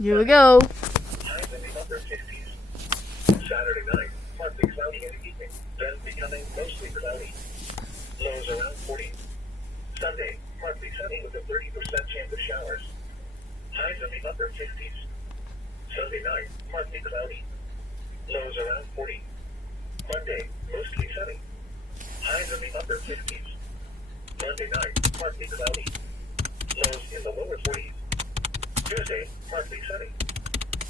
Here we go. Highs in the upper 60s. Saturday night, partly cloudy in the evening, then becoming mostly cloudy. Lows around 40. Sunday, partly sunny with a 30% chance of showers. Highs in the upper 50s. Sunday night, partly cloudy. Lows around 40. Monday, mostly sunny. Highs in the upper 50s. Monday night, partly cloudy. Lows in the lower 40s. Tuesday, partly sunny.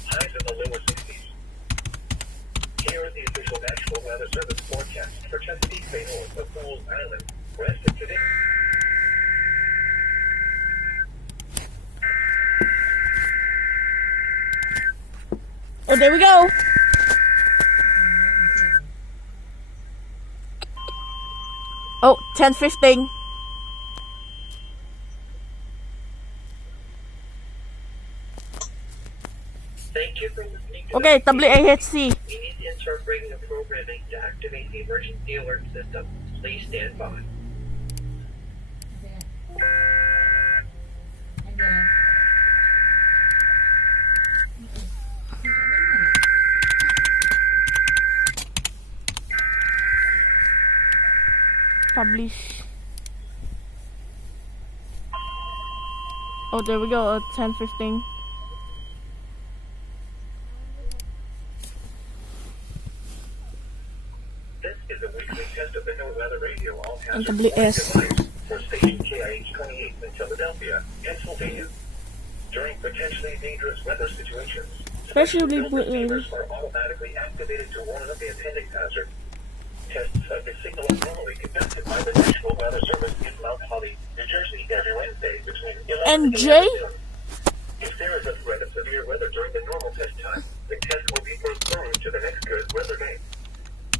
Highs in the lower 60s. Here is the official National Weather Service forecast for Chesapeake Bay north of Fools Island, rest of today. Oh, there we go. Oh, 10:15. Thank you for listening to Okay, the WAHC. We need to start breaking the programming to activate the emergency alert system. Please stand by. Publish. Oh, there we go. 10:15. This is a weekly test of the NOAA Weather Radio all hazard WS. device for station KIH 28 in Philadelphia, Pennsylvania. During potentially dangerous weather situations, Especially build with receivers are automatically activated to warn of the impending hazard. Tests of the signal are normally conducted by the National Weather Service in Mount Holly, New Jersey, every Wednesday between 11 NJ? and 11 noon. If there is a threat of severe weather during the normal test time, the test will be postponed to the next good weather day.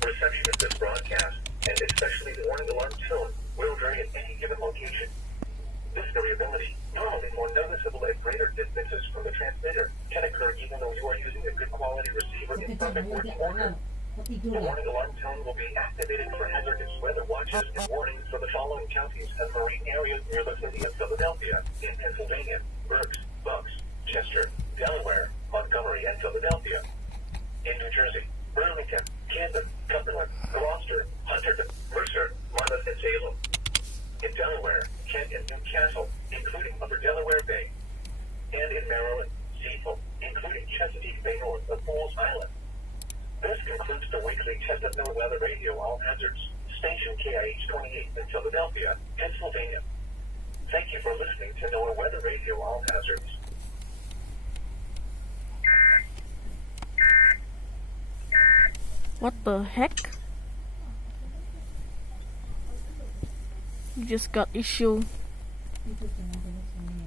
Reception of this broadcast, and especially the warning alarm tone, will vary at any given location. This variability, normally more noticeable at greater distances from the transmitter, can occur even though you are using a good quality receiver in perfect working order. The warning alarm tone will be activated for hazardous weather watches and warnings for the following counties and marine areas near the city of Philadelphia, in Pennsylvania: Berks, Bucks, Chester, Delaware, Montgomery, and Philadelphia. In New Jersey: Burlington, Camden, Cumberland, Gloucester, Hunterdon, Mercer, Monmouth, and Salem. In Delaware: Kent and Newcastle, including Upper Delaware Bay. And in Maryland: Seafoam, including Chesapeake Bay north of Fools Island. This concludes the weekly test of NOAA Weather Radio All Hazards, station KIH 28 in Philadelphia, Pennsylvania. Thank you for listening to NOAA Weather Radio All Hazards. What the heck? You just got issue.